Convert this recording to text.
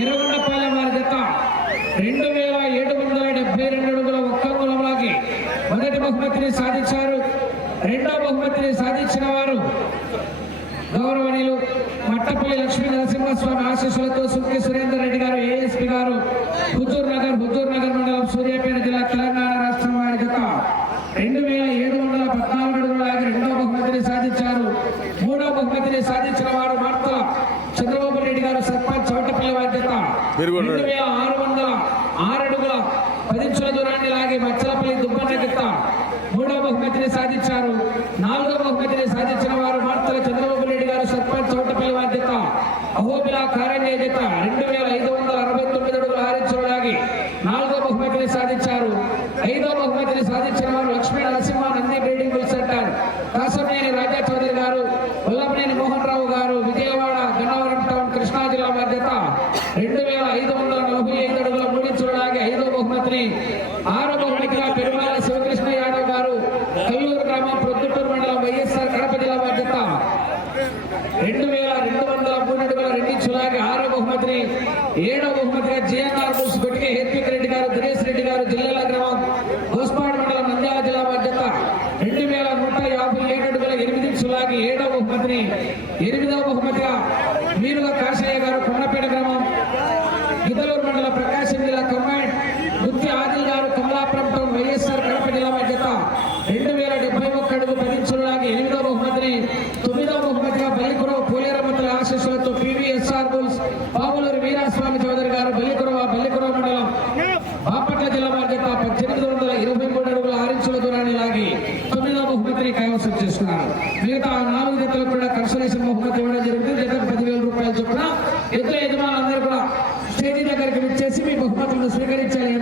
ఎర్రగొండపాలెం వారి జత 2772 అడుగుల ఒక్క అంగుళంలోకి మొదటి బహుమతిని సాధించారు. రెండవ బహుమతిని సాధించిన వారు గౌరవనీయులు మట్టపల్లి లక్ష్మీ నరసింహస్వామి ఆశీస్సులతో సుక్కి సురేందర్ రెడ్డి గారు, ఏఎస్పీ గారు, హుజూర్ నగర్ మండలం, సూర్యాపేట జిల్లా, తెలంగాణ రాష్ట్రం వారి జత 2714 అడుగులకి రెండవ బహుమతిని సాధించారు. మూడవ బహుమతిని సాధించిన వారు మార్తల చంద్రబాబు రెడ్డి గారు, సర్పంచ్ చౌటపల్లి వారి జత 2606 అడుగుల 10 ఇంచుల దూరాన్ని లాగి మచ్చలపల్లి దుబ్బన్న జత మూడవ బహుమతిని సాధించారు. నాలుగవ బహుమతిని సాధించిన వారు మార్తల చంద్రబాబు రెడ్డి గారు, సర్పంచ్ చౌటపల్లి వారి జత అహోబిలా కారణ్య జత 2569 అడుగుల 6 ఇంచుల లాగి నాలుగవ బహుమతిని సాధించారు. ఐదవ బహుమతిని సాధించిన వారు Lakshmi Narasimha Nandi breeding bull centre, Kasamaneni Raja Chowdary గారు, వల్లభనేని మోహన్ రావు గారు, విజయవాడ గన్నవరం టౌన్, కృష్ణా జిల్లా వారి జత 2545 అడుగుల 3 ఇంచుల లాగి ఐదవ బహుమతిని, ఆరవ బహుమతిగా పెరుమాల శివకృష్ణ యాదవ్ గారు, కల్లూరు గ్రామం, ప్రొద్దుటూరు మండలం, వైఎస్ఆర్ కడప జిల్లా వారి జత 2203 అడుగుల 2 ఇంచుల లాగి ఆరవ బహుమతిని, ఏడవ బహుమతిగా జిఎన్ఆర్ బుల్స్ కొట్టికే హెత్విక్ రెడ్డి గారు, దినేష్ రెడ్డి గారు, జిల్లాల గ్రామం, హోస్పాడు మండలం, నంద్యాల జిల్లా వారి జత 2157 అడుగుల 8 ఇంచుల లాగి ఏడవ బహుమతిని, ఎనిమిదవ బహుమతిగా మీరుగా కాశయ్య గారు, కొండపేట గ్రామం, గిద్దలూరు మండలం, ప్రకాశం జిల్లా, కంబైండ్ గుత్తి ఆదిల్ గారు, కమలాపురం టౌన్, వైఎస్ఆర్ కడప జిల్లా వారి జత 2071 అడుగు 10 ఇంచుల లాగి ఎనిమిదవ బహుమతిని, తొమ్మిదవ బహుమతిగా బల్లికురవ పోలేరమ్మల ఆశీస్సులతో పివిఎస్ఆర్ బుల్స్ పాములూరి వీరాస్వామి చౌదరి గారు, బల్లికురవ మండలం, బాపట్ల జిల్లా వారి జత 1823 అడుగుల 6 ఇంచుల దూరాన్ని లాగి 9వ బహుమతిని కైవసం చేసుకున్నారు. మిగతా 4 జతలకు కూడా కన్సలేషన్ బహుమతి ఇవ్వడం జరుగుతుంది. జతకు 10,000 రూపాయలు చొప్పున. ఎద్దుల యజమానులందరూ కూడా స్టేజీ దగ్గరికి వచ్చేసి మీ బహుమతులను స్వీకరించాలి.